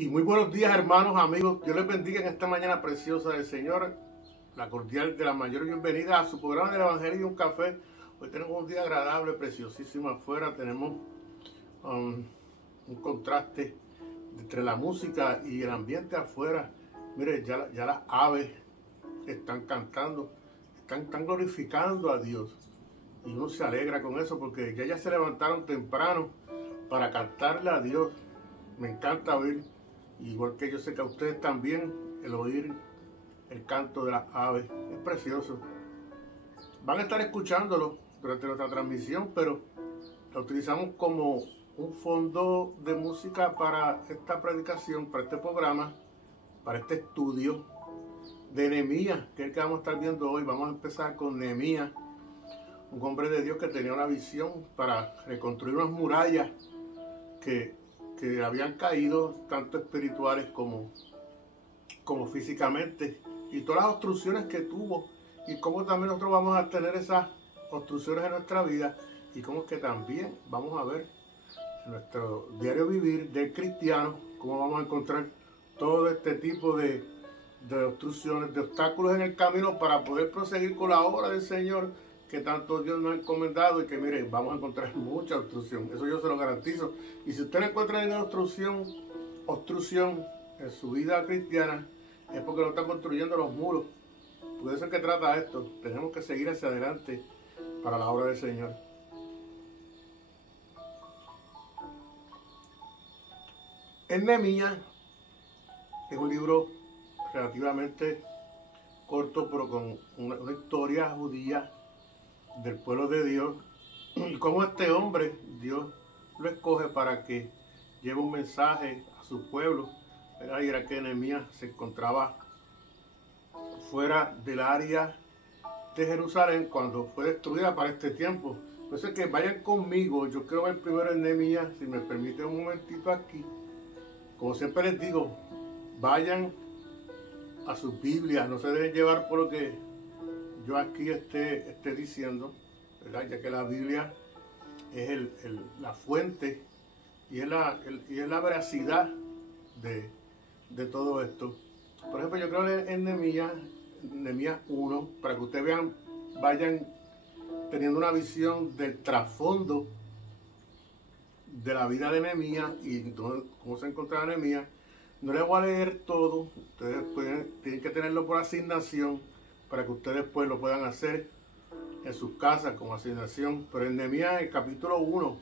Y muy buenos días, hermanos, amigos. Dios les bendiga en esta mañana preciosa del Señor. La cordial de la mayor bienvenida a su programa del Evangelio y un café. Hoy tenemos un día agradable, preciosísimo afuera. Tenemos un contraste entre la música y el ambiente afuera. Mire, ya las aves están cantando, están glorificando a Dios. Y uno se alegra con eso porque ya se levantaron temprano para cantarle a Dios. Me encanta oír, igual que yo sé que a ustedes también, el oír el canto de las aves. Es precioso. Van a estar escuchándolo durante nuestra transmisión, pero lo utilizamos como un fondo de música para esta predicación, para este programa, para este estudio de Nehemías, que es el que vamos a estar viendo hoy. Vamos a empezar con Nehemías, un hombre de Dios que tenía una visión para reconstruir unas murallas que habían caído, tanto espirituales como físicamente, y todas las obstrucciones que tuvo, y cómo también nosotros vamos a tener esas obstrucciones en nuestra vida, y cómo es que también vamos a ver en nuestro diario vivir del cristiano, cómo vamos a encontrar todo este tipo de obstrucciones, de obstáculos en el camino para poder proseguir con la obra del Señor que tanto Dios nos ha encomendado. Y que miren, vamos a encontrar mucha obstrucción, eso yo se lo garantizo. Y si usted no encuentra ninguna obstrucción en su vida cristiana, es porque no está construyendo los muros. Puede ser que trata esto. Tenemos que seguir hacia adelante para la obra del Señor. En Nehemías es un libro relativamente corto, pero con una historia judía del pueblo de Dios, y cómo este hombre Dios lo escoge para que lleve un mensaje a su pueblo. Y era que Nehemías se encontraba fuera del área de Jerusalén cuando fue destruida para este tiempo. Entonces, que vayan conmigo. Yo quiero ver primero en Nehemías, si me permite un momentito aquí. Como siempre les digo, vayan a sus Biblias, no se deben llevar por lo que yo aquí esté diciendo, ¿verdad? Ya que la Biblia es la fuente y es la veracidad de todo esto. Por ejemplo, yo creo en Nehemías 1, para que ustedes vayan teniendo una visión del trasfondo de la vida de Nehemías y entonces cómo se encontraba Nehemías. No les voy a leer todo, ustedes tienen que tenerlo por asignación para que ustedes pues lo puedan hacer en sus casas como asignación. Pero en Nehemías, el capítulo 1,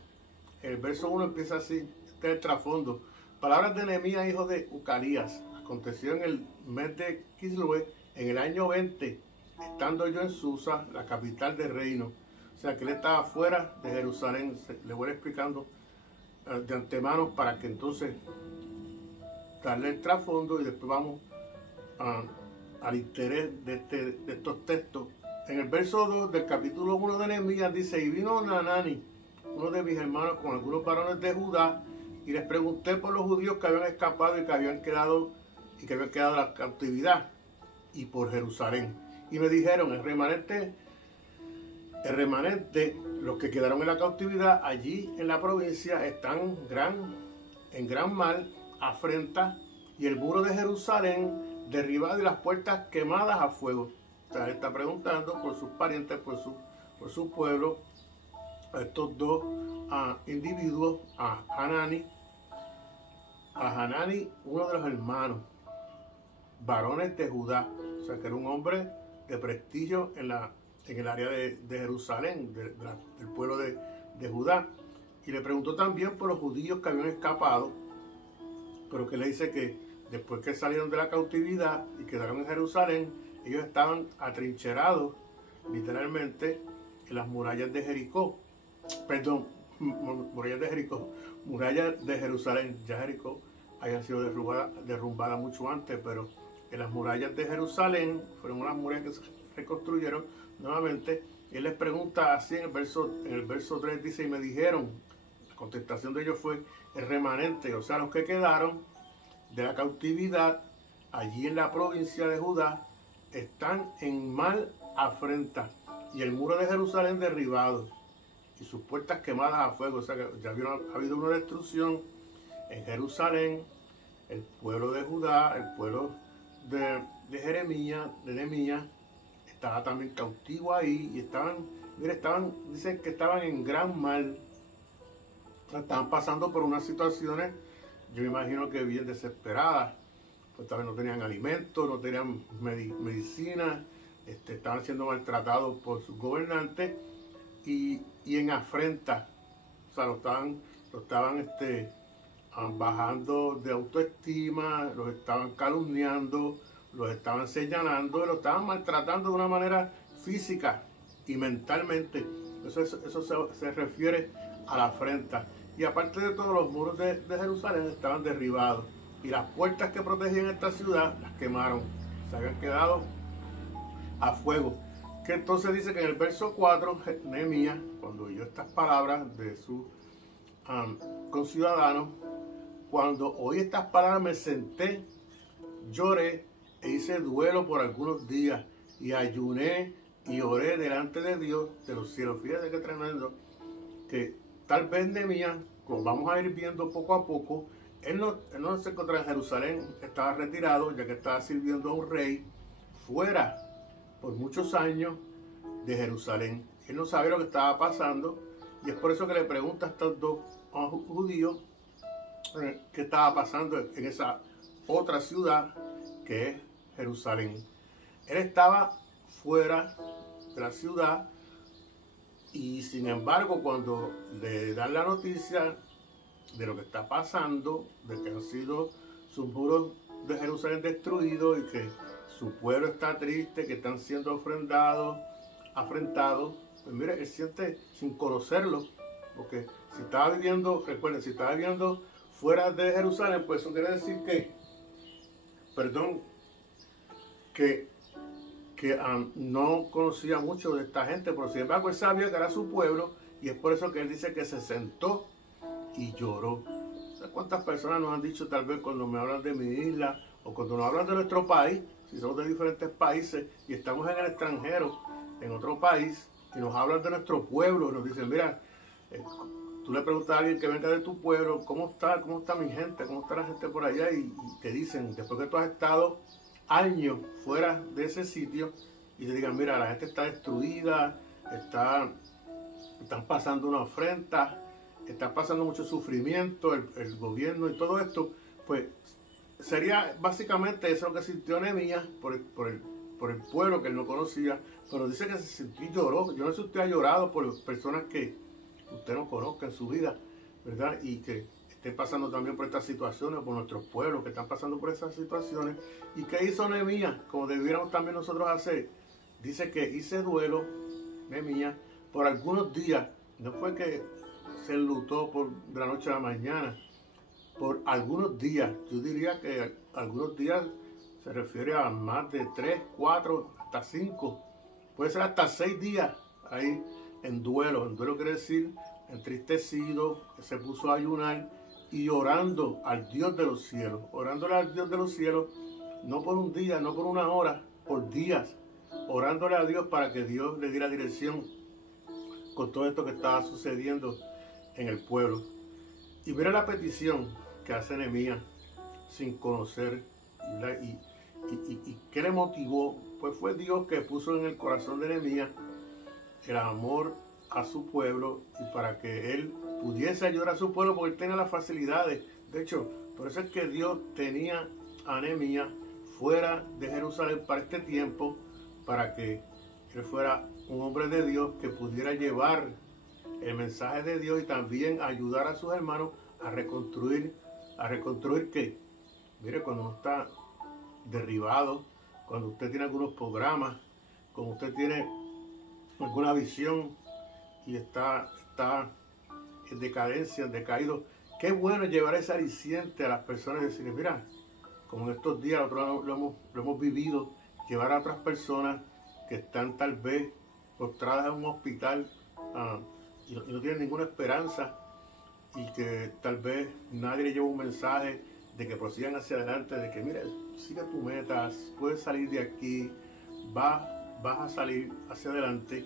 el verso 1 empieza así. Este es el trasfondo. Palabras de Nehemías, hijo de Ucarías. Aconteció en el mes de Kislue, en el año 20, estando yo en Susa, la capital del reino. O sea que él estaba fuera de Jerusalén. Le voy explicando de antemano para que entonces darle el trasfondo y después vamos al interés de estos textos. En el verso 2 del capítulo 1 de Nehemías dice: y vino Hanani, uno de mis hermanos, con algunos varones de Judá, y les pregunté por los judíos que habían escapado y que habían quedado en la cautividad, y por Jerusalén. Y me dijeron: el remanente, los que quedaron en la cautividad allí en la provincia, están en gran mal, afrenta, y el muro de Jerusalén derribado y las puertas quemadas a fuego. O sea, él está preguntando por sus parientes, por su pueblo, a estos dos individuos, a Hanani, uno de los hermanos, varones de Judá. O sea, que era un hombre de prestigio en el área de Jerusalén, del pueblo de Judá. Y le preguntó también por los judíos que habían escapado, pero que le dice que después que salieron de la cautividad y quedaron en Jerusalén, ellos estaban atrincherados literalmente en las murallas de Jericó. Perdón, murallas de Jerusalén. Ya Jericó había sido derrumbada mucho antes, pero en las murallas de Jerusalén fueron unas murallas que se reconstruyeron nuevamente. Y él les pregunta así en el verso 3, dice: y me dijeron, la contestación de ellos fue: el remanente, o sea, los que quedaron de la cautividad allí en la provincia de Judá, están en mal afrenta, y el muro de Jerusalén derribado y sus puertas quemadas a fuego. O sea que ya ha habido una destrucción en Jerusalén, el pueblo de Judá, el pueblo de Jeremías, de Nehemías, estaba también cautivo ahí y dicen que estaban en gran mal. Estaban pasando por unas situaciones, yo me imagino que bien desesperadas, pues también no tenían alimentos, no tenían medicina, estaban siendo maltratados por sus gobernantes y en afrenta, o sea, lo estaban bajando de autoestima, los estaban calumniando, los estaban señalando, los estaban maltratando de una manera física y mentalmente. Eso se refiere a la afrenta. Y aparte de todo, los muros de Jerusalén estaban derribados y las puertas que protegían esta ciudad las quemaron, se habían quedado a fuego. Que entonces dice que en el verso 4, Nehemías, cuando oyó estas palabras de sus conciudadanos, cuando oí estas palabras me senté, lloré e hice duelo por algunos días y ayuné y oré delante de Dios de los cielos. Fíjate qué tremendo, que tal vez Nehemías, como vamos a ir viendo poco a poco, él no se encontraba en Jerusalén, estaba retirado, ya que estaba sirviendo a un rey fuera por muchos años de Jerusalén. Él no sabía lo que estaba pasando y es por eso que le pregunta a estos dos judíos qué estaba pasando en esa otra ciudad que es Jerusalén. Él estaba fuera de la ciudad y sin embargo cuando le dan la noticia de lo que está pasando, de que han sido sus muros de Jerusalén destruidos y que su pueblo está triste, que están siendo afrentados, pues mire, él siente sin conocerlo, porque si estaba viviendo, recuerden, si estaba viviendo fuera de Jerusalén, pues eso quiere decir que no conocía mucho de esta gente, pero sin embargo él sabía que era su pueblo y es por eso que él dice que se sentó y lloró. ¿Sabes cuántas personas nos han dicho tal vez cuando me hablan de mi isla o cuando nos hablan de nuestro país, si somos de diferentes países y estamos en el extranjero, en otro país, y nos hablan de nuestro pueblo, y nos dicen, mira, tú le preguntas a alguien que venga de tu pueblo, ¿cómo está mi gente? ¿Cómo está la gente por allá? Y te dicen, después que tú has estado años fuera de ese sitio, y te digan, mira, la gente está destruida, están pasando una afrenta, están pasando mucho sufrimiento, el gobierno y todo esto, pues sería básicamente eso lo que sintió Nehemías por el pueblo que él no conocía, pero dice que se sintió y lloró. Yo no sé si usted ha llorado por personas que usted no conozca en su vida, ¿verdad? Y que estén pasando también por estas situaciones, por nuestros pueblos que están pasando por esas situaciones. ¿Y qué hizo Nehemías? Como debiéramos también nosotros hacer. Dice que hice duelo, Nehemías, por algunos días. No fue que se enlutó de la noche a la mañana, por algunos días. Yo diría que algunos días se refiere a más de 3, 4, hasta 5. Puede ser hasta 6 días ahí en duelo. En duelo quiere decir entristecido, se puso a ayunar y orando al Dios de los cielos. Orándole al Dios de los cielos, no por un día, no por una hora, por días. Orándole a Dios para que Dios le diera dirección con todo esto que estaba sucediendo en el pueblo. Y mira la petición que hace Nehemías sin conocer, y qué le motivó. Pues fue Dios que puso en el corazón de Nehemías el amor a su pueblo y para que él pudiese ayudar a su pueblo, porque él tenía las facilidades. De hecho, por eso es que Dios tenía a Nehemías fuera de Jerusalén para este tiempo, para que él fuera un hombre de Dios que pudiera llevar el mensaje de Dios y también ayudar a sus hermanos a reconstruir que, mire, cuando uno está derribado, cuando usted tiene algunos programas, cuando usted tiene alguna visión y está en decadencia, en decaído, qué bueno llevar ese aliciente a las personas y decirles, mira, como en estos días nosotros lo hemos vivido, llevar a otras personas que están tal vez postradas en un hospital y no tienen ninguna esperanza, y que tal vez nadie le lleva un mensaje de que prosigan hacia adelante, de que mira, sigue tus metas, puedes salir de aquí, vas a salir hacia adelante,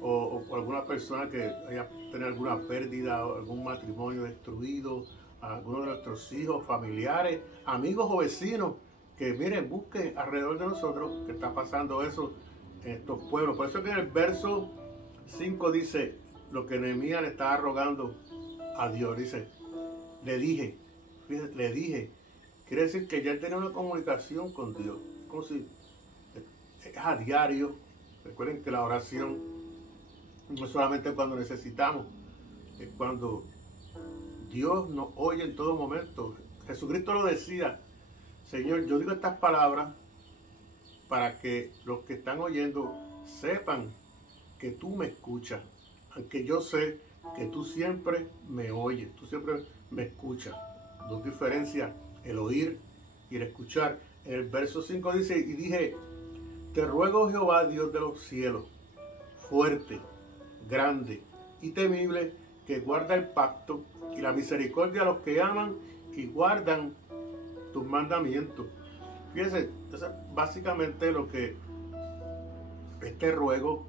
o alguna persona que haya tenido alguna pérdida, o algún matrimonio destruido, a algunos de nuestros hijos, familiares, amigos o vecinos, que miren, busquen alrededor de nosotros que está pasando eso en estos pueblos. Por eso que en el verso 5 dice lo que Nehemías le estaba rogando a Dios. Dice, le dije, fíjate, le dije. Quiere decir que ya él tenía una comunicación con Dios. Como si es a diario. Recuerden que la oración no es solamente cuando necesitamos, es cuando Dios nos oye en todo momento. Jesucristo lo decía, Señor, yo digo estas palabras para que los que están oyendo sepan que tú me escuchas, aunque yo sé que tú siempre me oyes, tú siempre me escuchas. Dos diferencias, el oír y el escuchar. En el verso 5 dice, y dije, te ruego Jehová, Dios de los cielos, fuerte, grande y temible, que guarda el pacto y la misericordia a los que aman y guardan tus mandamientos. Fíjense, eso es básicamente lo que este ruego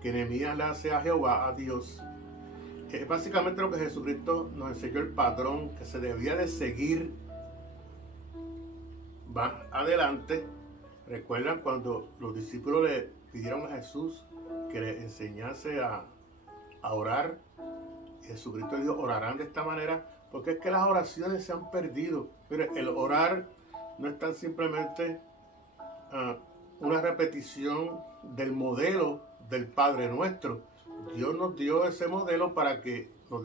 que Nehemías le hace a Jehová, a Dios, es básicamente lo que Jesucristo nos enseñó, el patrón que se debía de seguir más adelante. ¿Recuerdan cuando los discípulos le pidieron a Jesús que les enseñase a orar? Jesucristo dijo, orarán de esta manera, porque es que las oraciones se han perdido. Mire, el orar no es tan simplemente una repetición del modelo del Padre Nuestro. Dios nos dio ese modelo para que nos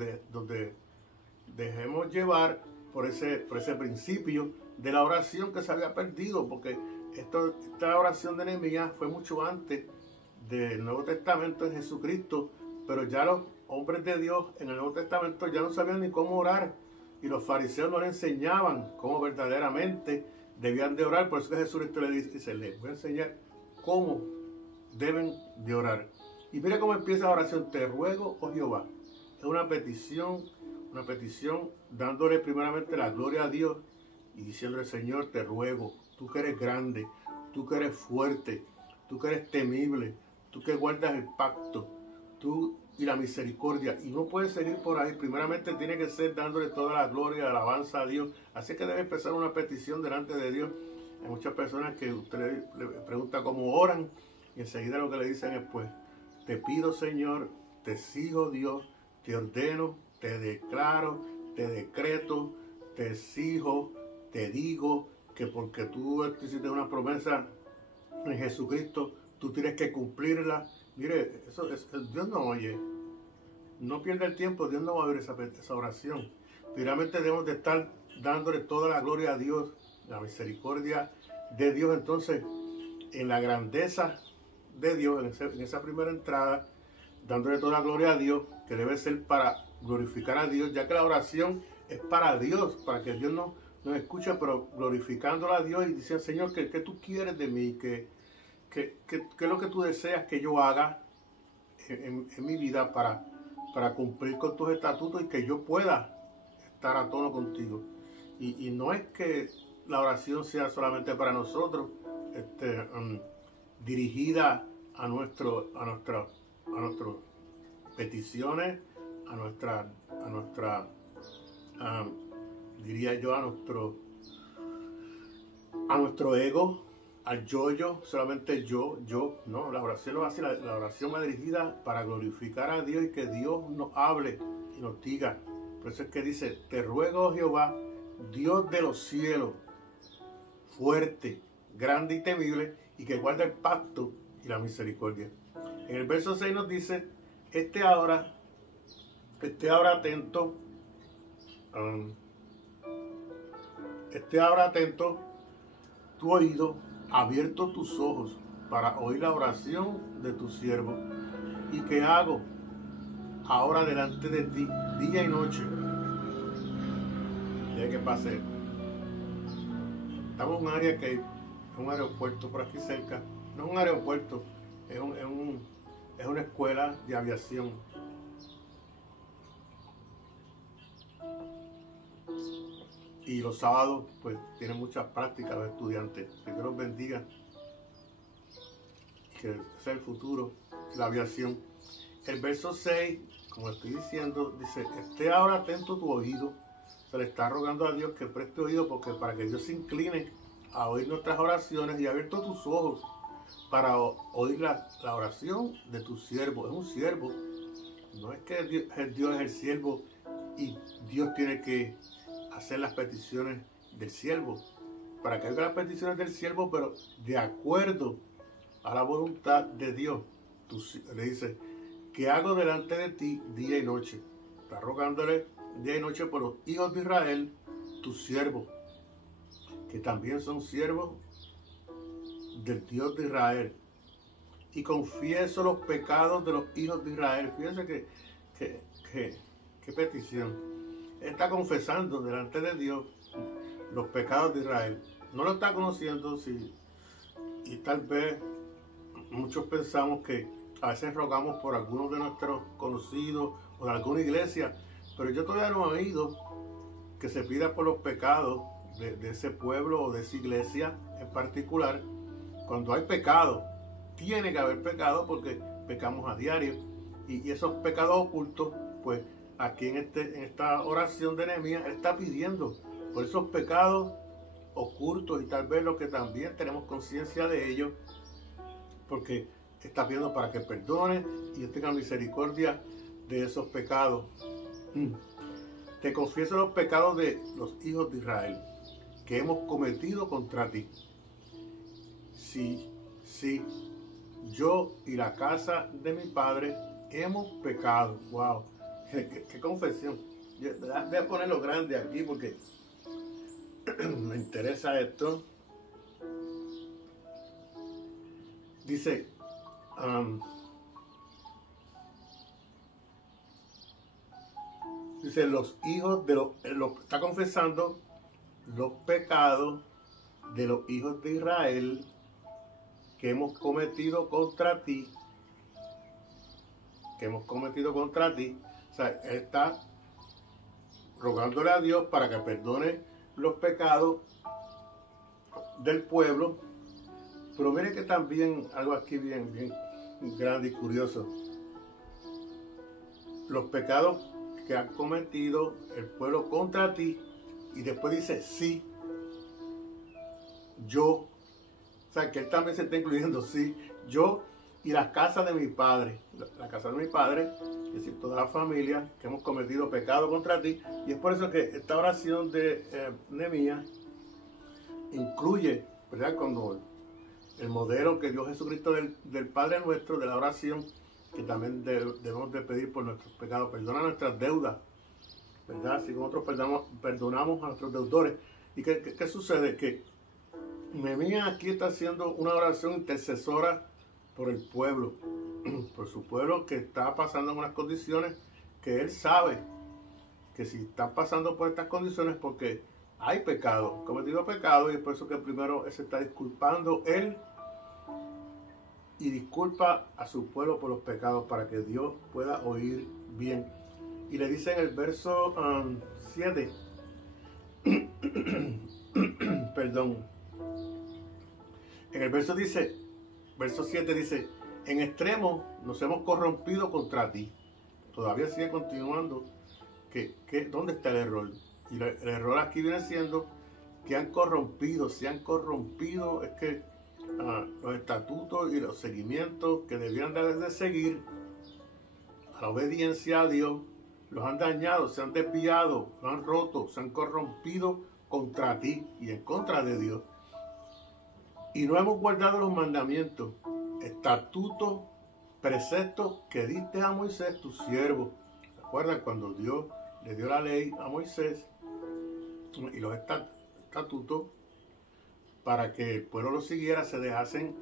dejemos llevar por ese principio de la oración que se había perdido, porque esta oración de Nehemías fue mucho antes del Nuevo Testamento de Jesucristo, pero ya los hombres de Dios en el Nuevo Testamento ya no sabían ni cómo orar, y los fariseos no le enseñaban cómo verdaderamente debían de orar. Por eso que Jesucristo le dice, les voy a enseñar cómo deben de orar. Y mira cómo empieza la oración, te ruego, oh Jehová. Es una petición dándole primeramente la gloria a Dios y diciéndole, Señor, te ruego, tú que eres grande, tú que eres fuerte, tú que eres temible, tú que guardas el pacto, tú y la misericordia. Y no puede seguir por ahí. Primeramente tiene que ser dándole toda la gloria y alabanza a Dios. Así que debe empezar una petición delante de Dios. Hay muchas personas que usted le pregunta cómo oran y enseguida lo que le dicen es, pues, te pido, Señor, te exijo, Dios, te ordeno, te declaro, te decreto, te exijo, te digo que porque tú hiciste una promesa en Jesucristo, tú tienes que cumplirla. Mire, Dios no oye. No pierda el tiempo, Dios no va a oír esa oración. Primeramente debemos de estar dándole toda la gloria a Dios, la misericordia de Dios. Entonces, en la grandeza de Dios, en esa primera entrada, dándole toda la gloria a Dios, que debe ser para glorificar a Dios, ya que la oración es para Dios, para que Dios nos escuche, pero glorificándola a Dios y diciendo, Señor, ¿qué tú quieres de mí? ¿Qué es lo que tú deseas que yo haga en mi vida para cumplir con tus estatutos y que yo pueda estar a tono contigo? Y no es que la oración sea solamente para nosotros, dirigida a nuestras peticiones, diría yo, a nuestro ego, al yo, solamente yo, no, la oración no va así, la oración va dirigida para glorificar a Dios y que Dios nos hable y nos diga. Por eso es que dice, te ruego, Jehová, Dios de los cielos, fuerte, grande y temible, y que guarda el pacto y la misericordia. En el verso 6 nos dice, esté ahora atento tu oído, abierto tus ojos para oír la oración de tu siervo, y que hago ahora delante de ti día y noche. Ya que pase, estamos en un área que es un aeropuerto por aquí cerca. No es un aeropuerto, es una escuela de aviación. Y los sábados pues tienen muchas prácticas de estudiantes. Que Dios los bendiga. Que ese es el futuro, la aviación. El verso 6, como estoy diciendo, dice, esté ahora atento tu oído. O se le está rogando a Dios que preste oído, porque para que Dios se incline a oír nuestras oraciones y abierto tus ojos para oír la oración de tu siervo. Es un siervo. No es que Dios es el siervo y Dios tiene que hacer las peticiones del siervo. Para que haga las peticiones del siervo, pero de acuerdo a la voluntad de Dios. Le dice, que hago delante de ti día y noche. Está rogándole día y noche por los hijos de Israel, tus siervos, que también son siervos del Dios de Israel. Y confieso los pecados de los hijos de Israel. Fíjense qué petición. Él está confesando delante de Dios los pecados de Israel. No lo está conociendo, sí, y tal vez muchos pensamos que a veces rogamos por algunos de nuestros conocidos o de alguna iglesia, pero yo todavía no he oído que se pida por los pecados de ese pueblo o de esa iglesia en particular. Cuando hay pecado, tiene que haber pecado porque pecamos a diario, y esos pecados ocultos, pues aquí en esta oración de Nehemías, él está pidiendo por esos pecados ocultos, y tal vez los que también tenemos conciencia de ellos, porque está pidiendo para que perdone y tenga misericordia de esos pecados. Te confieso los pecados de los hijos de Israel que hemos cometido contra ti. Sí, yo y la casa de mi padre hemos pecado. Wow, qué confesión. Voy a ponerlo grande aquí porque me interesa esto. Dice, los hijos de está confesando los pecados de los hijos de Israel que hemos cometido contra ti. O sea, él está rogándole a Dios para que perdone los pecados del pueblo. Pero mire que también algo aquí bien grande y curioso. Los pecados que ha cometido el pueblo contra ti, y después dice, sí, yo. O sea, que él también se está incluyendo, sí, yo y la casa de mi padre. La casa de mi padre, es decir, toda la familia que hemos cometido pecado contra ti. Y es por eso que esta oración de Nehemías incluye, ¿verdad?, cuando el modelo que dio Jesucristo del Padre nuestro, de la oración, que también debemos de pedir por nuestros pecados. Perdona nuestras deudas, ¿verdad? Así como nosotros perdonamos a nuestros deudores. ¿Y qué sucede? Que Nehemías aquí está haciendo una oración intercesora por el pueblo, por su pueblo que está pasando en unas condiciones que él sabe que si están pasando por estas condiciones porque hay pecado, cometido pecado, y es por eso que primero él se está disculpando él y disculpa a su pueblo por los pecados para que Dios pueda oír bien. Y le dice en el verso 7, perdón, en el verso 7 dice, en extremo nos hemos corrompido contra ti. Todavía sigue continuando. ¿Dónde está el error? Y el error aquí viene siendo que se han corrompido, es que los estatutos y los seguimientos que debían de seguir a la obediencia a Dios, los han dañado, se han desviado, los han roto, se han corrompido contra ti y en contra de Dios. Y no hemos guardado los mandamientos, estatutos, preceptos que diste a Moisés, tu siervo. ¿Recuerdan cuando Dios le dio la ley a Moisés y los estatutos para que el pueblo los siguiera, se dejasen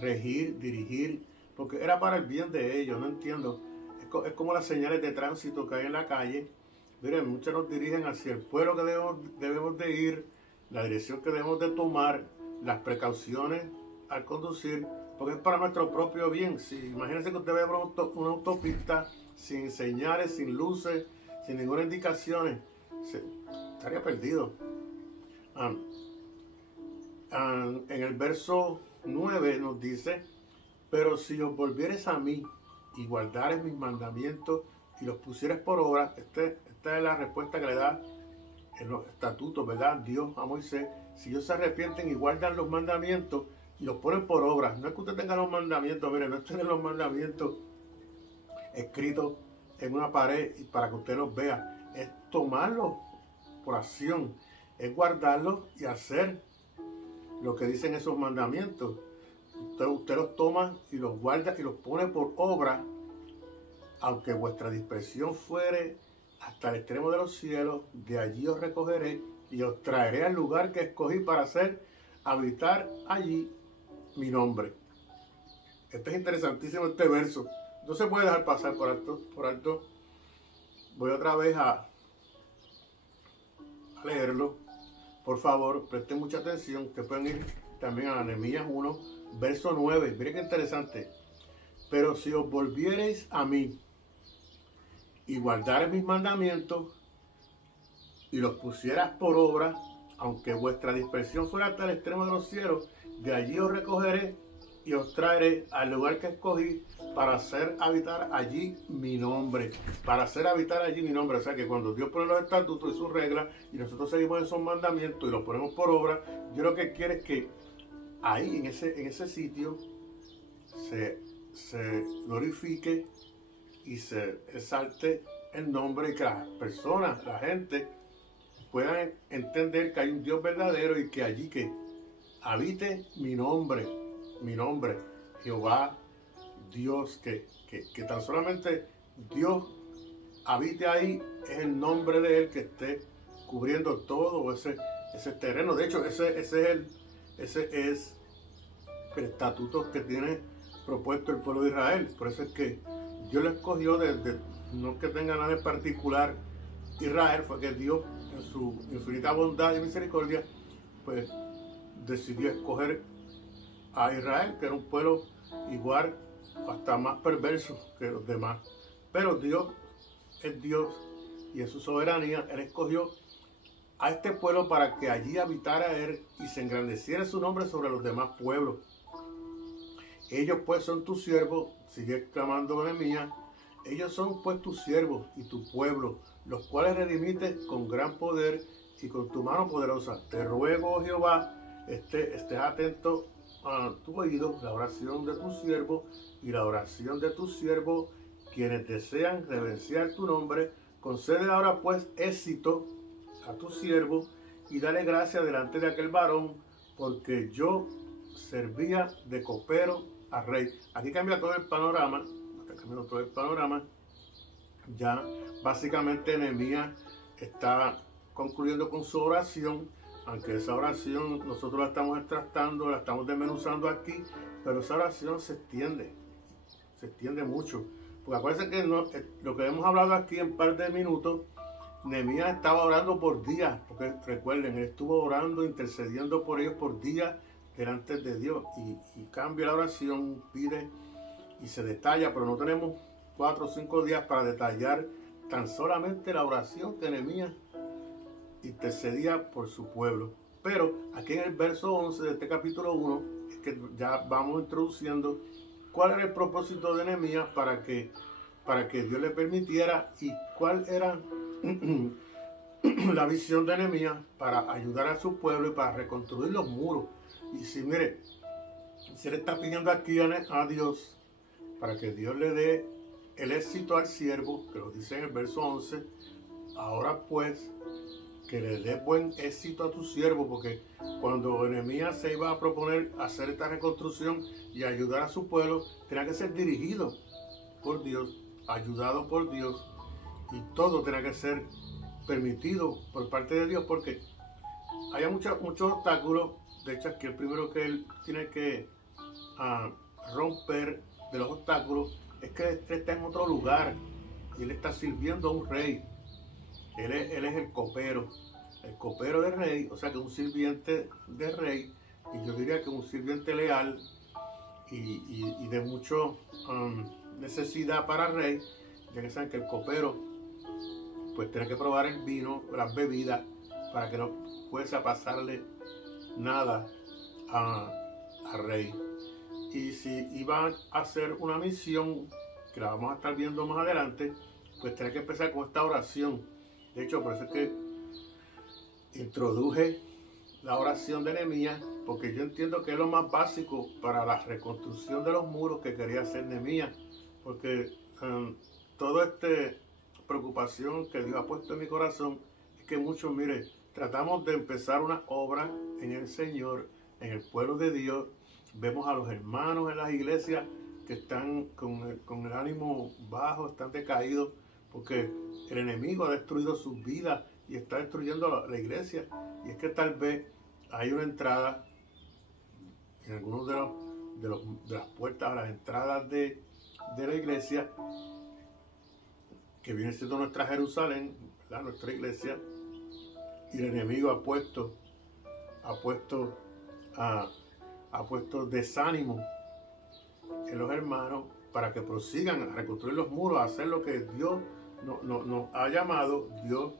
regir, dirigir, porque era para el bien de ellos? No entiendo. Es como las señales de tránsito que hay en la calle. Miren, muchos nos dirigen hacia el pueblo que debemos de ir, la dirección que debemos de tomar, las precauciones al conducir, porque es para nuestro propio bien. Imagínense que usted ve una autopista sin señales, sin luces, sin ninguna indicación, estaría perdido. En el verso 9 nos dice, pero si os volvieres a mí y guardares mis mandamientos y los pusieres por obra, esta es la respuesta que le da en los estatutos, ¿verdad? Dios a Moisés, si ellos se arrepienten y guardan los mandamientos y los ponen por obra. No es que usted tenga los mandamientos, mire, no es tener los mandamientos escritos en una pared y para que usted los vea, es tomarlos por acción, es guardarlos y hacer lo que dicen esos mandamientos. Usted los toma y los guarda y los pone por obra, aunque vuestra dispersión fuere hasta el extremo de los cielos, de allí os recogeré y os traeré al lugar que escogí para hacer habitar allí mi nombre. Este es interesantísimo, este verso. No se puede dejar pasar por alto. Voy otra vez a leerlo. Por favor, presten mucha atención. Ustedes pueden ir también a Nehemías 1, verso 9. Miren qué interesante. Pero si os volviereis a mí y guardareis mis mandamientos y los pusieras por obra, aunque vuestra dispersión fuera hasta el extremo de los cielos, de allí os recogeré y os traeré al lugar que escogí para hacer habitar allí mi nombre. Para hacer habitar allí mi nombre. O sea que cuando Dios pone los estatutos y sus reglas y nosotros seguimos esos mandamientos y los ponemos por obra, Dios lo que quiere es que ahí, en ese sitio, se glorifique y se exalte el nombre y que las personas, la gente, puedan entender que hay un Dios verdadero y que allí que habite mi nombre, Jehová, Dios, que tan solamente Dios habite ahí, es el nombre de Él que esté cubriendo todo ese terreno. De hecho, ese es el estatuto que tiene propuesto el pueblo de Israel. Por eso es que Dios lo escogió no que tenga nada en particular Israel, fue que Dios en su infinita bondad y misericordia pues decidió escoger a Israel, que era un pueblo igual o hasta más perverso que los demás. Pero Dios es Dios y en su soberanía Él escogió a este pueblo para que allí habitara Él y se engrandeciera su nombre sobre los demás pueblos. Ellos pues son tus siervos, sigue exclamando Nehemías, ellos son pues tus siervos y tu pueblo, los cuales redimites con gran poder y con tu mano poderosa. Te ruego, oh Jehová, estés atento a tu oído, la oración de tu siervo y la oración de tus siervos, quienes desean reverenciar tu nombre. Concede ahora pues éxito a tu siervo y dale gracia delante de aquel varón, porque yo servía de copero al rey. Aquí cambia todo el panorama, ya básicamente Nehemías está concluyendo con su oración, aunque esa oración nosotros la estamos extractando, la estamos desmenuzando aquí, pero esa oración se extiende mucho, porque acuérdense que lo que hemos hablado aquí en un par de minutos, Nehemías estaba orando por días, porque recuerden, él estuvo orando, intercediendo por ellos por días delante de Dios, y cambia la oración, pide y se detalla, pero no tenemos 4 o 5 días para detallar tan solamente la oración que Nehemías intercedía por su pueblo. Pero aquí en el verso 11 de este capítulo 1 es que ya vamos introduciendo cuál era el propósito de Nehemías para que Dios le permitiera y cuál era la visión de Nehemías para ayudar a su pueblo y para reconstruir los muros. Y si mire, si él está pidiendo aquí a Dios para que Dios le dé el éxito al siervo, que lo dice en el verso 11, ahora pues que le dé buen éxito a tu siervo, porque cuando Nehemías se iba a proponer hacer esta reconstrucción y ayudar a su pueblo, tenía que ser dirigido por Dios, ayudado por Dios, y todo tenía que ser permitido por parte de Dios, porque hay muchos obstáculos. De hecho, aquí el primero que él tiene que romper de los obstáculos es que él está en otro lugar y él está sirviendo a un rey. Él es el copero del rey, o sea que un sirviente del rey, y yo diría que un sirviente leal y de mucho necesidad para el rey, ya que saben que el copero pues tiene que probar el vino, las bebidas, para que no fuese a pasarle nada al rey. Y si iban a hacer una misión, que la vamos a estar viendo más adelante, pues tiene que empezar con esta oración. De hecho, por eso es que introduje la oración de Nehemías porque yo entiendo que es lo más básico para la reconstrucción de los muros que quería hacer Nehemías, porque toda esta preocupación que Dios ha puesto en mi corazón es que muchos, mire, tratamos de empezar una obra en el Señor, en el pueblo de Dios. Vemos a los hermanos en las iglesias que están con el ánimo bajo, están decaídos, porque el enemigo ha destruido sus vidas y está destruyendo la iglesia. Y es que tal vez hay una entrada en algunos de las puertas a las entradas de la iglesia, que viene siendo nuestra Jerusalén, ¿verdad? Nuestra iglesia, y el enemigo ha puesto desánimo en los hermanos para que prosigan a reconstruir los muros, a hacer lo que Dios nos ha llamado. Dios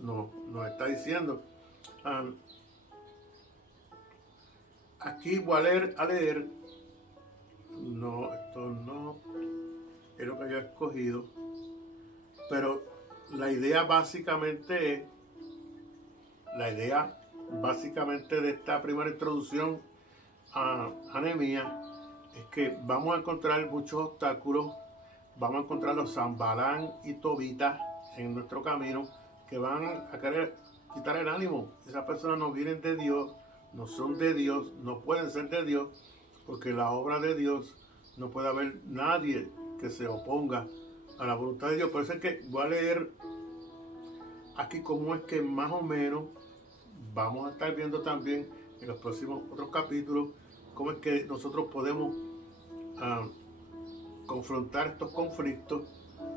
nos está diciendo. Aquí voy a leer, no, esto no es lo que yo he escogido, pero la idea básicamente de esta primera introducción a Nehemías es que vamos a encontrar muchos obstáculos, vamos a encontrar los Sanbalán y Tobita en nuestro camino que van a querer quitar el ánimo. Esas personas no vienen de Dios, no son de Dios, no pueden ser de Dios, porque la obra de Dios no puede haber nadie que se oponga a la voluntad de Dios. Por eso es que voy a leer aquí cómo es que más o menos vamos a estar viendo también en los próximos otros capítulos cómo es que nosotros podemos confrontar estos conflictos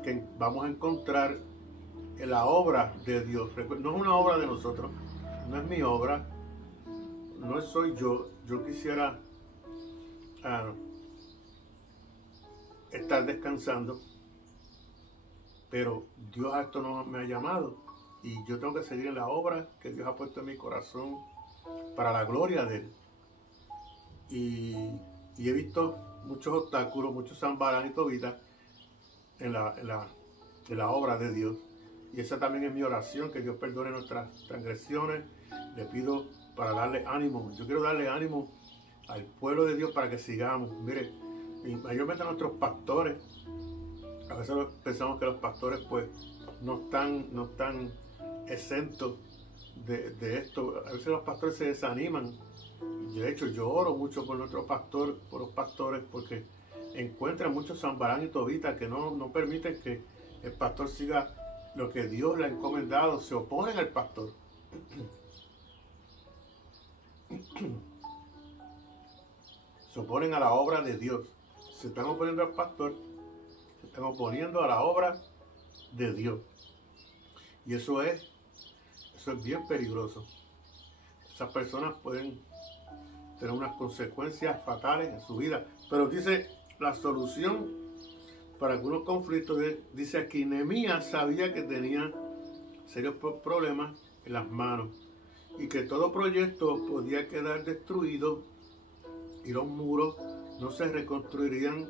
que vamos a encontrar en la obra de Dios. No es una obra de nosotros, no es mi obra, no soy yo. Yo quisiera estar descansando, pero Dios a esto no me ha llamado y yo tengo que seguir en la obra que Dios ha puesto en mi corazón para la gloria de Él. Y he visto muchos obstáculos, muchos Sanbalán y Tobita en la obra de Dios. Y esa también es mi oración, que Dios perdone nuestras transgresiones. Le pido para darle ánimo. Yo quiero darle ánimo al pueblo de Dios para que sigamos. Mire, y mayormente a nuestros pastores. A veces pensamos que los pastores pues no están exentos de esto. A veces los pastores se desaniman. De hecho, yo oro mucho por nuestro pastor, por los pastores, porque encuentran muchos Sanbalán y Tobita que no permiten que el pastor siga lo que Dios le ha encomendado. Se oponen al pastor. Se oponen a la obra de Dios. Se están oponiendo al pastor, se están oponiendo a la obra de Dios. Y eso es bien peligroso. Esas personas pueden tener unas consecuencias fatales en su vida. Pero dice la solución para algunos conflictos. Dice aquí, Nehemías sabía que tenía serios problemas en las manos y que todo proyecto podía quedar destruido y los muros no se reconstruirían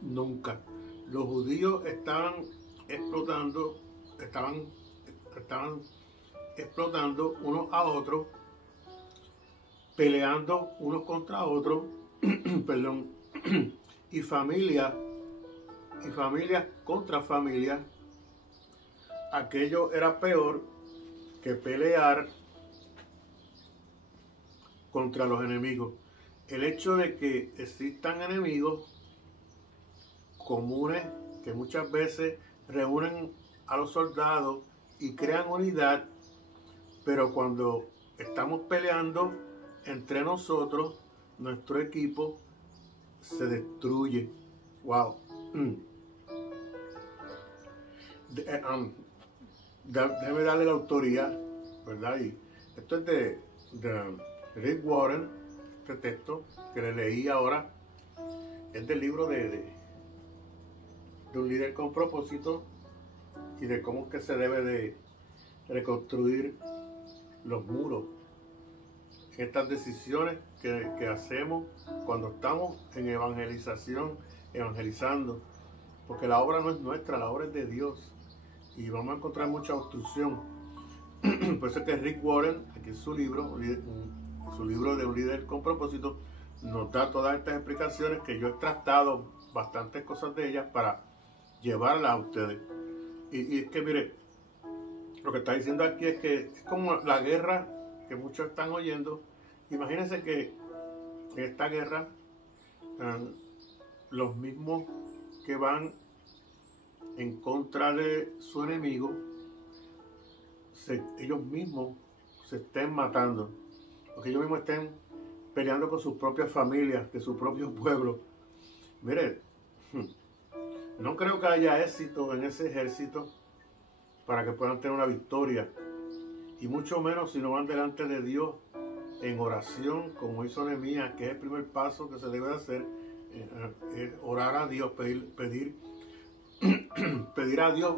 nunca. Los judíos estaban explotando unos a otros, peleando unos contra otros, perdón, y familias contra familias. Aquello era peor que pelear contra los enemigos. El hecho de que existan enemigos comunes que muchas veces reúnen a los soldados y crean unidad, pero cuando estamos peleando entre nosotros, nuestro equipo se destruye. Wow. Déjeme darle la autoría, ¿verdad? Y esto es de Rick Warren, este texto que le leí ahora, es del libro de un líder con propósito y de cómo es que se debe de reconstruir los muros. Estas decisiones que hacemos cuando estamos en evangelizando, porque la obra no es nuestra, la obra es de Dios y vamos a encontrar mucha obstrucción. Por eso es que Rick Warren, aquí en su libro de Un líder con propósito, nos da todas estas explicaciones que yo he tratado bastantes cosas de ellas para llevarlas a ustedes. Y es que, mire, lo que está diciendo aquí es que es como la guerra que muchos están oyendo. Imagínense que en esta guerra, los mismos que van en contra de su enemigo, ellos mismos se estén matando, porque ellos mismos estén peleando con sus propias familias, de su propio pueblo. Mire, no creo que haya éxito en ese ejército para que puedan tener una victoria, y mucho menos si no van delante de Dios en oración, como hizo Nehemías, que es el primer paso que se debe hacer, es orar a Dios, pedir a Dios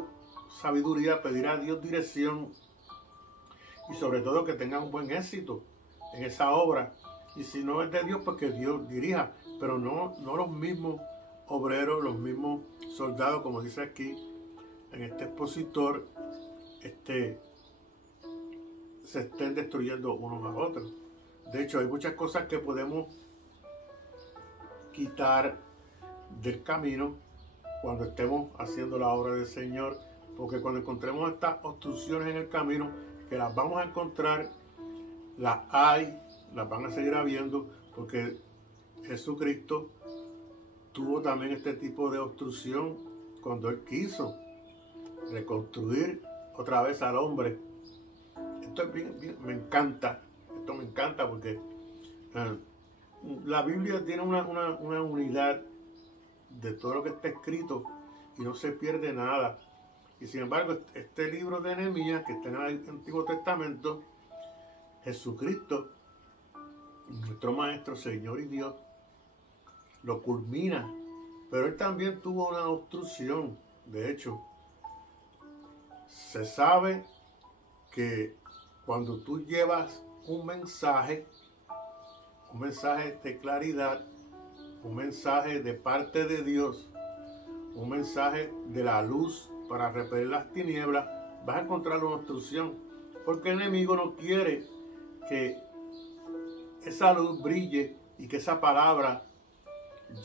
sabiduría, pedir a Dios dirección, y sobre todo que tengan un buen éxito en esa obra. Y si no es de Dios, pues que Dios dirija, pero no los mismos obreros, los mismos soldados, como dice aquí en este expositor, se estén destruyendo unos a otros. De hecho, hay muchas cosas que podemos quitar del camino cuando estemos haciendo la obra del Señor, porque cuando encontremos estas obstrucciones en el camino, que las vamos a encontrar, las van a seguir habiendo, porque Jesucristo tuvo también este tipo de obstrucción cuando Él quiso reconstruir otra vez al hombre. Esto es me encanta porque la Biblia tiene una unidad de todo lo que está escrito y no se pierde nada. Y sin embargo, este libro de Nehemías, que está en el Antiguo Testamento, Jesucristo, nuestro Maestro, Señor y Dios, lo culmina. Pero Él también tuvo una obstrucción. De hecho, se sabe que cuando tú llevas un mensaje de claridad, un mensaje de parte de Dios, un mensaje de la luz para repeler las tinieblas, vas a encontrar una obstrucción, porque el enemigo no quiere que esa luz brille y que esa palabra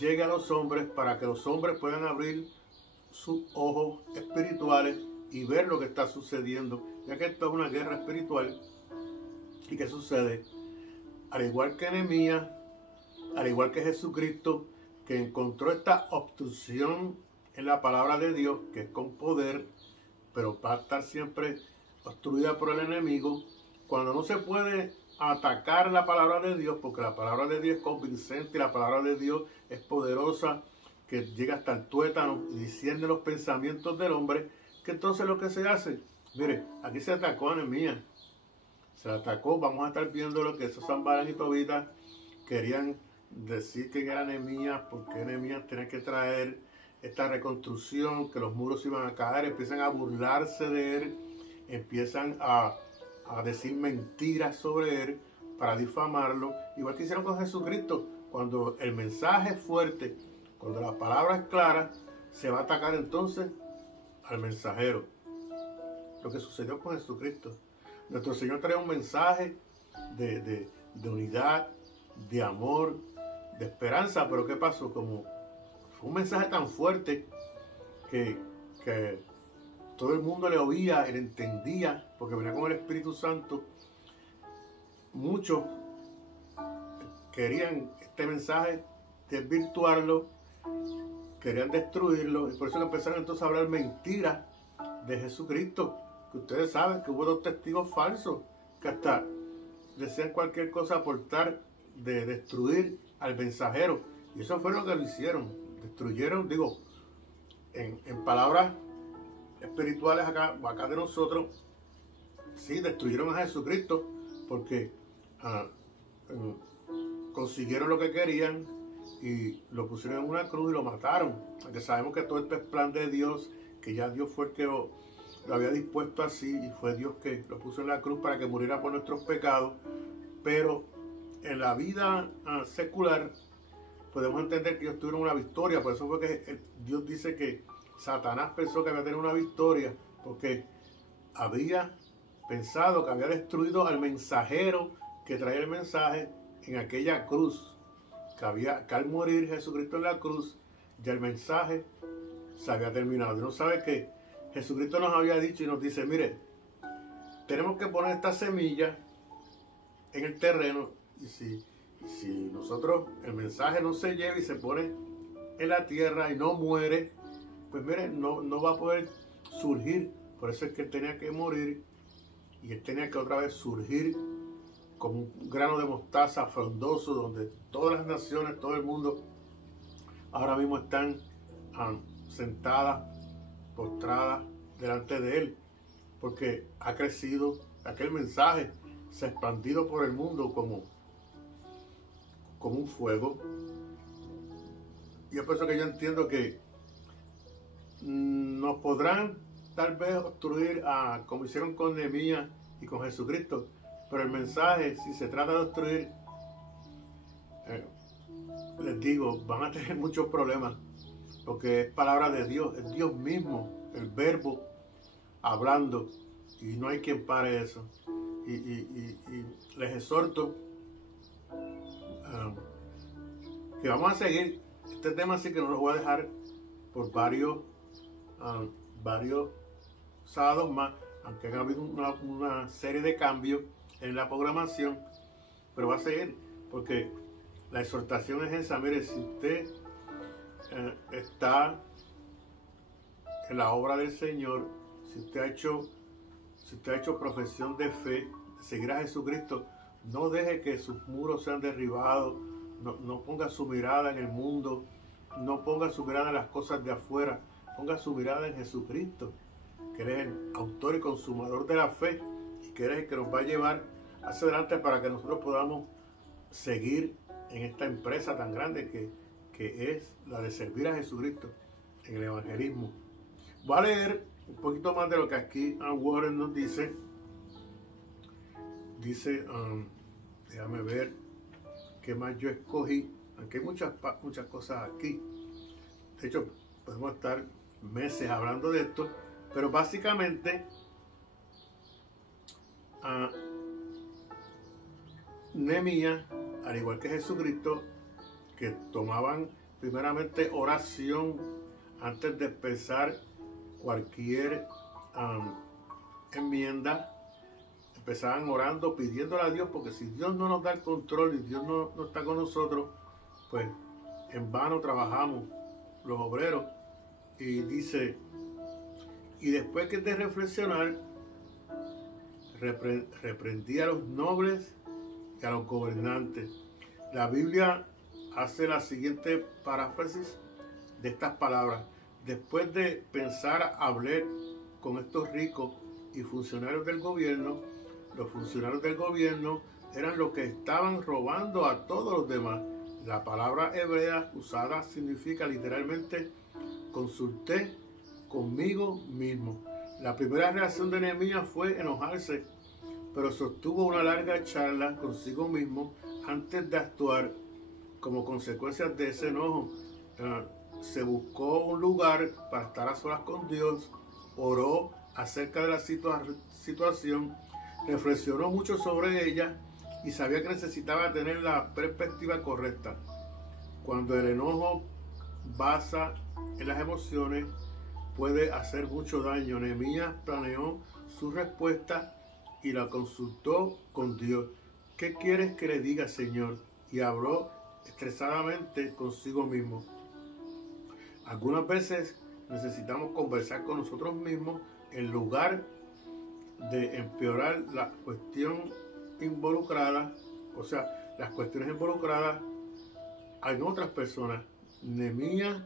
llegue a los hombres, para que los hombres puedan abrir sus ojos espirituales y ver lo que está sucediendo, ya que esto es una guerra espiritual. ¿Y qué sucede? Al igual que Nehemías, al igual que Jesucristo, que encontró esta obstrucción en la palabra de Dios, que es con poder, pero va a estar siempre obstruida por el enemigo. Cuando no se puede atacar la palabra de Dios, porque la palabra de Dios es convincente y la palabra de Dios es poderosa, que llega hasta el tuétano y discierne los pensamientos del hombre, que entonces lo que se hace, mire, aquí se atacó a Nehemías, se atacó. Vamos a estar viendo lo que esos Sanballat y Tobías querían decir que era Nehemías, porque Nehemías tenía que traer esta reconstrucción, que los muros iban a caer, empiezan a burlarse de él, empiezan a decir mentiras sobre él para difamarlo, igual que hicieron con Jesucristo. Cuando el mensaje es fuerte, cuando la palabra es clara, se va a atacar entonces al mensajero. Lo que sucedió con Jesucristo. Nuestro Señor trae un mensaje de unidad, de amor, de esperanza, pero ¿qué pasó? Como fue un mensaje tan fuerte que todo el mundo le oía, él entendía, porque venía con el Espíritu Santo. Muchos querían este mensaje desvirtuarlo, querían destruirlo, y por eso empezaron entonces a hablar mentiras de Jesucristo, que ustedes saben que hubo 2 testigos falsos que hasta decían cualquier cosa por tal de destruir al mensajero, y eso fue lo que lo hicieron. Destruyeron, digo, en palabras espirituales acá de nosotros, sí, destruyeron a Jesucristo, porque consiguieron lo que querían y lo pusieron en una cruz y lo mataron. Aunque sabemos que todo esto es plan de Dios, que ya Dios fue el que lo había dispuesto así, y fue Dios que lo puso en la cruz para que muriera por nuestros pecados. Pero en la vida secular podemos entender que ellos tuvieron una victoria. Por eso fue que Dios dice que Satanás pensó que había tenido una victoria, porque había pensado que había destruido al mensajero que traía el mensaje en aquella cruz. Que al morir Jesucristo en la cruz, ya el mensaje se había terminado. Dios sabe que Jesucristo nos había dicho y nos dice, mire, tenemos que poner esta semilla en el terreno y si nosotros, el mensaje no se lleva y se pone en la tierra y no muere, pues mire, no va a poder surgir. Por eso es que él tenía que morir y él tenía que otra vez surgir como un grano de mostaza frondoso, donde todas las naciones, todo el mundo ahora mismo están sentadas, postradas delante de él, porque ha crecido, aquel mensaje se ha expandido por el mundo como un fuego. Y es por eso que yo entiendo que nos podrán tal vez obstruir como hicieron con Nehemías y con Jesucristo, pero el mensaje, si se trata de obstruir, les digo, van a tener muchos problemas, porque es palabra de Dios, es Dios mismo, el verbo hablando, y no hay quien pare eso. Y les exhorto que vamos a seguir este tema, así que no lo voy a dejar por varios sábados más, aunque ha habido una serie de cambios en la programación, pero va a seguir, porque la exhortación es esa. Mire, si usted está en la obra del Señor, si usted ha hecho profesión de fe, de seguir a Jesucristo, no deje que sus muros sean derribados, no ponga su mirada en el mundo, no ponga su mirada en las cosas de afuera, ponga su mirada en Jesucristo, que Él es el autor y consumador de la fe, y que Él es el que nos va a llevar hacia adelante para que nosotros podamos seguir en esta empresa tan grande que es la de servir a Jesucristo en el evangelismo. Voy a leer un poquito más de lo que aquí Warren nos dice. Dice, déjame ver qué más yo escogí, aunque hay muchas cosas aquí. De hecho, podemos estar meses hablando de esto, pero básicamente Nehemías, al igual que Jesucristo, que tomaban primeramente oración antes de empezar cualquier enmienda, empezaban orando, pidiéndole a Dios, porque si Dios no nos da el control y Dios no está con nosotros, pues en vano trabajamos los obreros. Y dice, y después que de reflexionar, reprendí a los nobles y a los gobernantes. La Biblia hace la siguiente paráfrasis de estas palabras. Después de pensar, hablé con estos ricos y funcionarios del gobierno. Los funcionarios del gobierno eran los que estaban robando a todos los demás. La palabra hebrea usada significa literalmente consulté conmigo mismo. La primera reacción de Nehemías fue enojarse, pero sostuvo una larga charla consigo mismo antes de actuar. Como consecuencia de ese enojo, se buscó un lugar para estar a solas con Dios, oró acerca de la situación, reflexionó mucho sobre ella y sabía que necesitaba tener la perspectiva correcta. Cuando el enojo basa en las emociones, puede hacer mucho daño. Nehemías planeó su respuesta y la consultó con Dios. ¿Qué quieres que le diga, Señor? Y habló estresadamente consigo mismo. Algunas veces necesitamos conversar con nosotros mismos en lugar de empeorar la cuestión involucrada, o sea, las cuestiones involucradas en otras personas. Nehemías,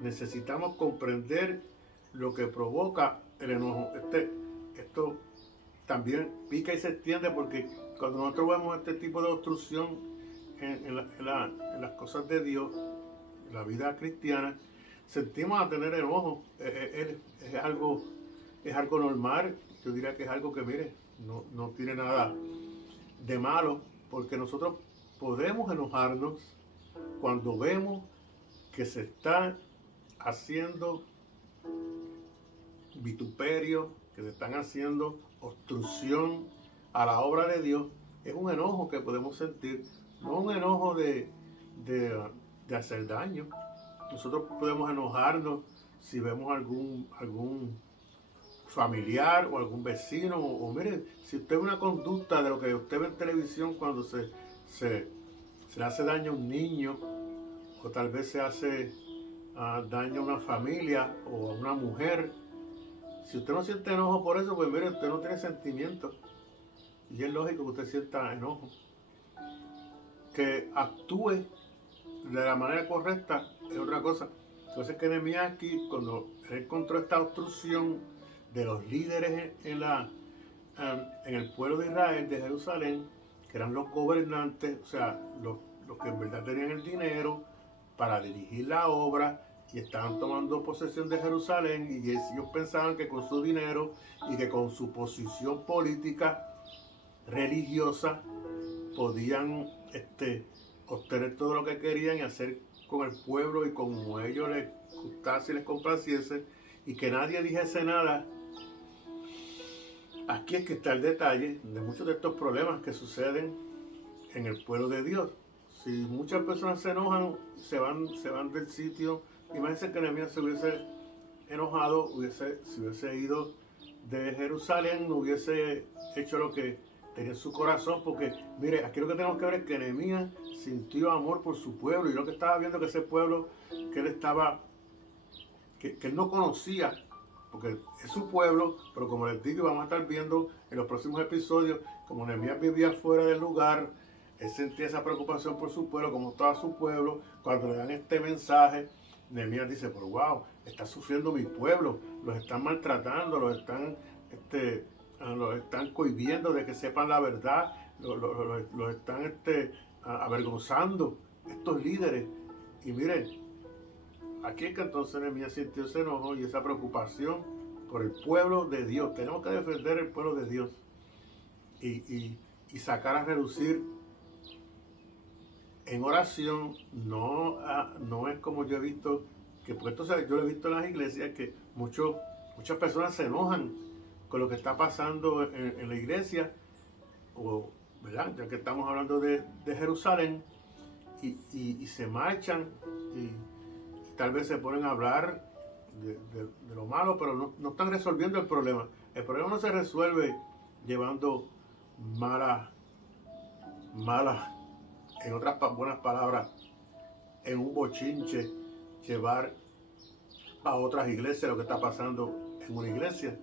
necesitamos comprender lo que provoca el enojo. Esto también pica y se extiende, porque cuando nosotros vemos este tipo de obstrucción en las cosas de Dios, en la vida cristiana, sentimos a tener enojo. Es algo normal. Yo diría que es algo que, mire, no tiene nada de malo, porque nosotros podemos enojarnos cuando vemos que se está haciendo vituperio, que se están haciendo obstrucción a la obra de Dios, es un enojo que podemos sentir, no un enojo de hacer daño. Nosotros podemos enojarnos si vemos algún familiar o algún vecino, o mire, si usted ve una conducta de lo que usted ve en televisión cuando se le hace daño a un niño, o tal vez se hace daño a una familia o a una mujer. Si usted no siente enojo por eso, pues mire, usted no tiene sentimientos. Y es lógico que usted sienta enojo. Que actúe de la manera correcta es otra cosa. Entonces que Nehemías aquí, cuando él encontró esta obstrucción de los líderes en el pueblo de Israel, de Jerusalén, que eran los gobernantes, o sea, los que en verdad tenían el dinero para dirigir la obra, y estaban tomando posesión de Jerusalén, y ellos pensaban que con su dinero y que con su posición política religiosa podían obtener todo lo que querían y hacer con el pueblo y como a ellos les gustase y les complaciese, y que nadie dijese nada. Aquí es que está el detalle de muchos de estos problemas que suceden en el pueblo de Dios. Si muchas personas se enojan, se van del sitio. Imagínense que Nehemías se hubiese enojado, si hubiese ido de Jerusalén, no hubiese hecho lo que tenía en su corazón, porque mire, aquí lo que tenemos que ver es que Nehemías sintió amor por su pueblo, y lo que estaba viendo que ese pueblo que él no conocía, porque es su pueblo, pero como les digo, vamos a estar viendo en los próximos episodios, como Nehemías vivía fuera del lugar, él sentía esa preocupación por su pueblo, como estaba su pueblo. Cuando le dan este mensaje, Nehemías dice, pero wow, está sufriendo mi pueblo, los están maltratando, los están cohibiendo de que sepan la verdad, los están avergonzando estos líderes. Y miren, aquí es que entonces Nehemías sintió ese enojo y esa preocupación por el pueblo de Dios. Tenemos que defender el pueblo de Dios y sacar a relucir en oración. No es como yo he visto, que pues entonces yo he visto en las iglesias que muchas personas se enojan con lo que está pasando en la iglesia, o, ¿verdad? Ya que estamos hablando de Jerusalén, y se marchan y tal vez se ponen a hablar de lo malo, pero no están resolviendo el problema. El problema no se resuelve llevando malas, en otras buenas palabras, en un bochinche, llevar a otras iglesias lo que está pasando en una iglesia,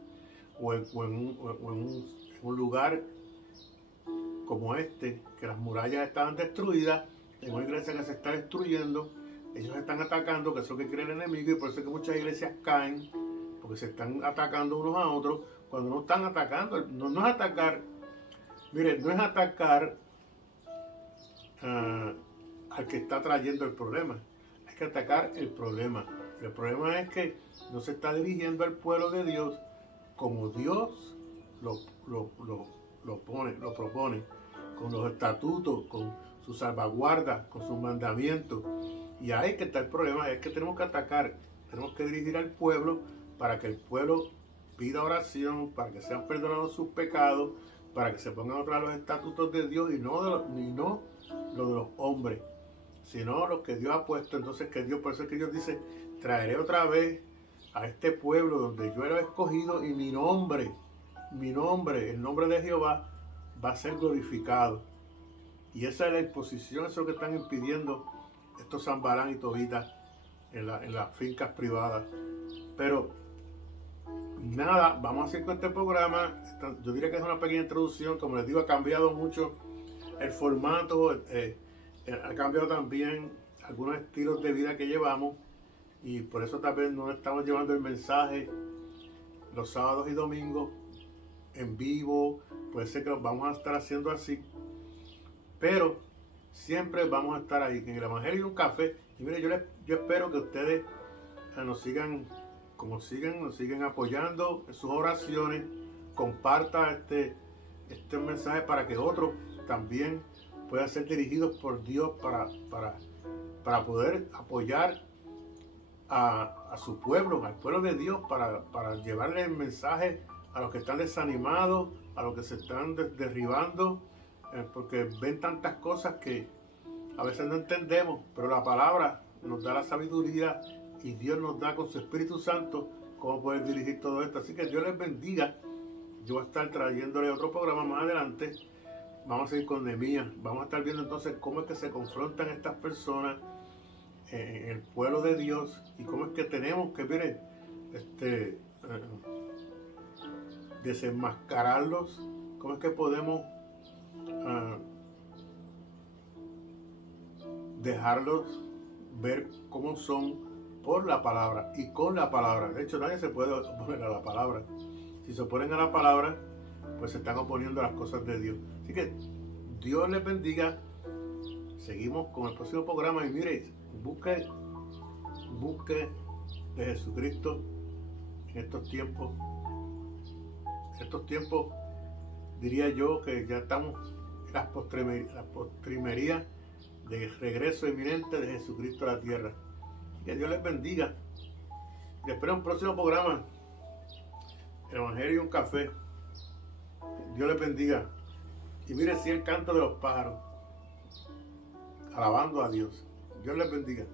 o en un lugar como este, que las murallas estaban destruidas, en una iglesia que se está destruyendo, ellos están atacando, que es lo que quiere el enemigo, y por eso es que muchas iglesias caen, porque se están atacando unos a otros, cuando no están atacando. No es atacar, miren, no es atacar al que está trayendo el problema, hay que atacar el problema. El problema es que no se está dirigiendo al pueblo de Dios como Dios lo propone, con los estatutos, con sus salvaguardas, con sus mandamientos. Y ahí que está el problema, es que tenemos que atacar, tenemos que dirigir al pueblo para que el pueblo pida oración, para que sean perdonados sus pecados, para que se pongan otra vez los estatutos de Dios, y no los de los hombres, sino los que Dios ha puesto. Entonces por eso es que Dios dice, traeré otra vez a este pueblo donde yo lo he escogido, y mi nombre, el nombre de Jehová va a ser glorificado. Y esa es la imposición, eso es lo que están impidiendo estos Sanballat y Tobías en las fincas privadas. Pero nada, vamos a hacer con este programa. Yo diría que es una pequeña introducción. Como les digo, ha cambiado mucho el formato, ha cambiado también algunos estilos de vida que llevamos, y por eso tal vez no estamos llevando el mensaje los sábados y domingos en vivo. Puede ser que lo vamos a estar haciendo así, pero siempre vamos a estar ahí en el Evangelio y un café. Y mire, yo espero que ustedes nos sigan apoyando en sus oraciones. Comparta este mensaje para que otros también puedan ser dirigidos por Dios para poder apoyar a su pueblo, al pueblo de Dios, para llevarle el mensaje a los que están desanimados, a los que se están derribando, porque ven tantas cosas que a veces no entendemos, pero la palabra nos da la sabiduría y Dios nos da con su Espíritu Santo cómo poder dirigir todo esto. Así que Dios les bendiga. Yo voy a estar trayéndole otro programa más adelante. Vamos a seguir con Nehemías. Vamos a estar viendo entonces cómo es que se confrontan estas personas en el pueblo de Dios y cómo es que tenemos que, miren, desenmascararlos, cómo es que podemos dejarlos ver cómo son por la palabra y con la palabra. De hecho, nadie se puede oponer a la palabra. Si se oponen a la palabra, pues se están oponiendo a las cosas de Dios. Así que Dios les bendiga. Seguimos con el próximo programa y mire, busque de Jesucristo en estos tiempos. En estos tiempos diría yo que ya estamos en las postrimerías del regreso inminente de Jesucristo a la tierra. Que Dios les bendiga. Y espero un próximo programa. El Evangelio y un café. Dios les bendiga. Y mire si el canto de los pájaros. Alabando a Dios. Dios les bendiga.